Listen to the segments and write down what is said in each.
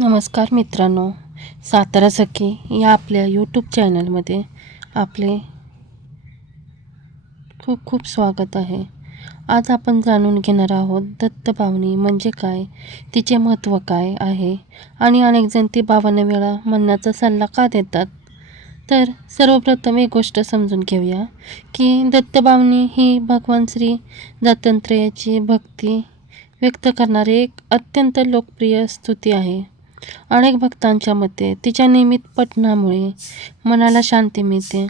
नमस्कार मित्रांनो, सातारा सखी या आपल्या यूट्यूब चॅनलमध्ये आपले खूप खूप स्वागत आहे. आज आपण जाणून घेणार आहोत दत्तभावनी म्हणजे काय, तिचे महत्त्व काय आहे आणि अनेकजण ती 52 वेळा म्हणण्याचा सल्ला का देतात. तर सर्वप्रथम एक गोष्ट समजून घेऊया की दत्तभावनी ही भगवान श्री दत्तात्रेयाची भक्ती व्यक्त करणारी एक अत्यंत लोकप्रिय स्तुती आहे. अनेक भक्तांच्या मते तिच्या नियमित पठणामुळे मनाला शांती मिळते,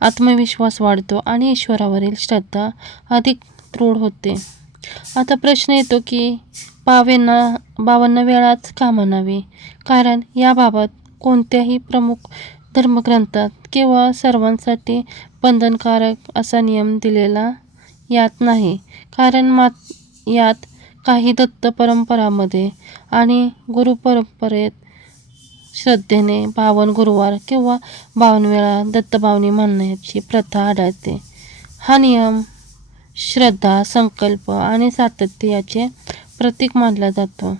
आत्मविश्वास वाढतो आणि ईश्वरावरील श्रद्धा अधिक दृढ होते. आता प्रश्न येतो की 52 वेळाच का म्हणावी? कारण याबाबत कोणत्याही प्रमुख धर्मग्रंथात किंवा सर्वांसाठी बंधनकारक असा नियम दिलेला यात नाही. कारण यात काही दत्त परंपरामध्ये आणि गुरुपरंपरेत श्रद्धेने 52 गुरुवार किंवा 52 वेळा दत्तभावनी म्हणण्याची प्रथा आढळते. हा नियम श्रद्धा, संकल्प आणि सातत्य याचे प्रतीक मानला जातो.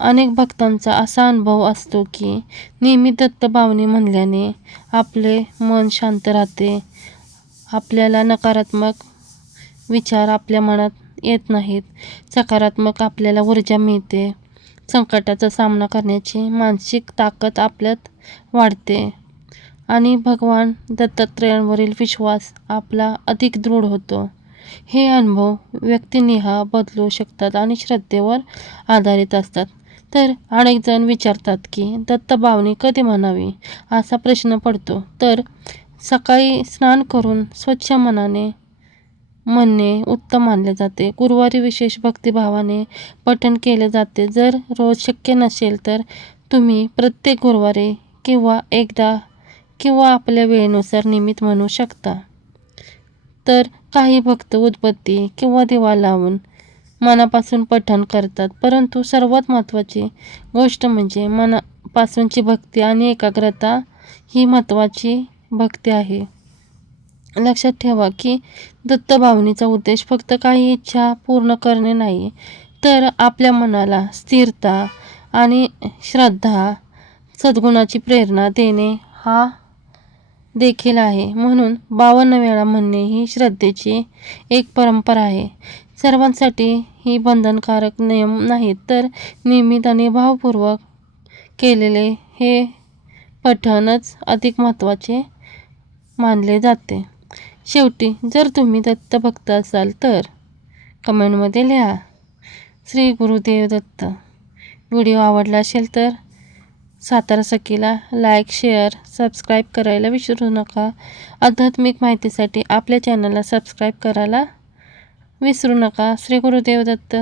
अनेक भक्तांचा असा अनुभव असतो की नेहमी दत्तभावनी म्हणल्याने आपले मन शांत राहते, आपल्याला नकारात्मक विचार आपल्या मनात येत नाहीत, सकारात्मक आपल्याला ऊर्जा मिळते, संकटाचा सामना करण्याची मानसिक ताकद आपल्यात वाढते आणि भगवान दत्तात्रेयांवरील विश्वास आपला अधिक दृढ होतो. हे अनुभव व्यक्तिनिहाय बदलू शकतात आणि श्रद्धेवर आधारित असतात. तर अनेक जण विचारतात की दत्तभावनी कधी म्हणावी असा प्रश्न पडतो. तर सकाळी स्नान करून स्वच्छ मनाने म्हणणे उत्तम मानले जाते. गुरुवारी विशेष भक्तिभावाने पठण केले जाते. जर रोज शक्य नसेल तर तुम्ही प्रत्येक गुरुवारी किंवा एकदा किंवा आपल्या वेळेनुसार नियमित म्हणू शकता. तर काही भक्त उदबत्ती किंवा दिवा लावून मनापासून पठण करतात. परंतु सर्वात महत्त्वाची गोष्ट म्हणजे मनापासूनची भक्ती आणि एकाग्रता ही महत्त्वाची भक्ती आहे. लक्षात ठेवा की दत्तभावनीचा उद्देश फक्त काही इच्छा पूर्ण करणे नाही, तर आपल्या मनाला स्थिरता आणि श्रद्धा, सद्गुणाची प्रेरणा देणे हा देखील आहे. म्हणून 52 वेळा म्हणणे ही श्रद्धेची एक परंपरा आहे. सर्वांसाठी ही बंधनकारक नियम नाहीत, तर नियमित आणि भावपूर्वक केलेले हे पठणच अधिक महत्त्वाचे मानले जाते. शेवटी जर तुम्ही दत्तभक्त असाल तर कमेंटमध्ये लिहा, श्री गुरुदेव दत्त. व्हिडिओ आवडला असेल तर सातारा सखीला लाईक, शेअर, सबस्क्राईब करायला विसरू नका. आध्यात्मिक माहितीसाठी आपल्या चॅनलला सबस्क्राईब करायला विसरू नका. श्री गुरुदेव दत्त.